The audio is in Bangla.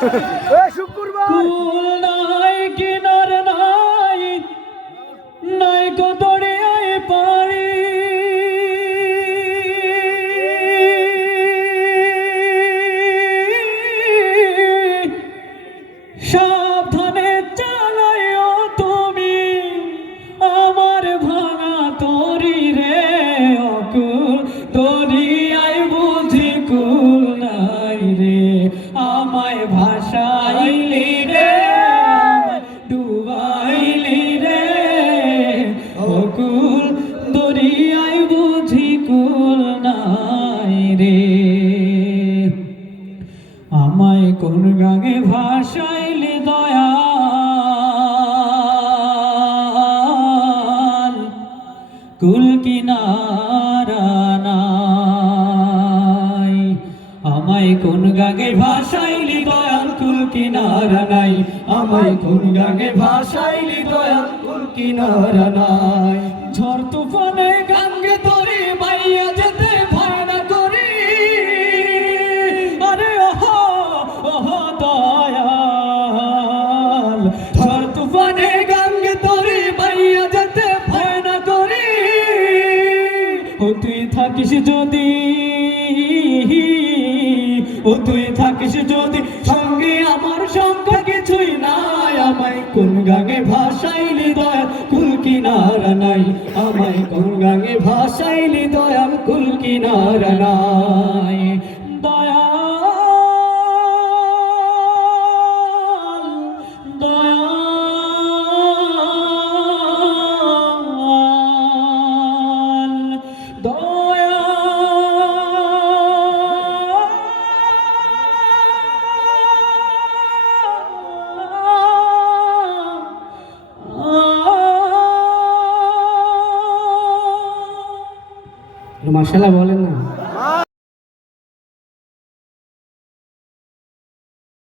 কুল নাই কিনার নাই, নাই কো দরিয়ায় পাড়ি, সাবধানে চালাইও তুমি আমার ভাঙা তরি রে। অকুল দরিয়ায় বুঝি কুল নাই রে, আমায় ভাসাইলি রে, ডুবাইলি রে। অকুল দরিয়ায় বুঝি কুল নাই রে, আমায় কোন গাঙে ভাসাইলি দয়াল, কুল কিনারা নাই। আমায় কোন গাঙে ভাসাইলি দয়াল, কুল কিনারা নাই। আমায় কোন গাঙে ভাসাইলি দয়াল, কুল কিনারা নাই। ঝড় তুফানে গাঙ্গে তরি বাইয়া যেতে ভয় না করি, আরে ওহো ওহো দয়াল। ঝড় তুফানে গাঙ্গে তরি বাইয়া যেতে ভয় না করি। ও তুই থাকিস যদি, ও তুই থাকিস যদি সঙ্গে, আমার সংখ্যা কিছুই নাই। আমায় কোন গাঙে ভাসাইলি দয়াল, কুল কিনারা নাই। আমায় কোন গাঙে ভাসাইলি দয়াল, কুল কিনারা নাই। দয়াল দয়াল দয়াল। মাশাআল্লাহ বলেন না।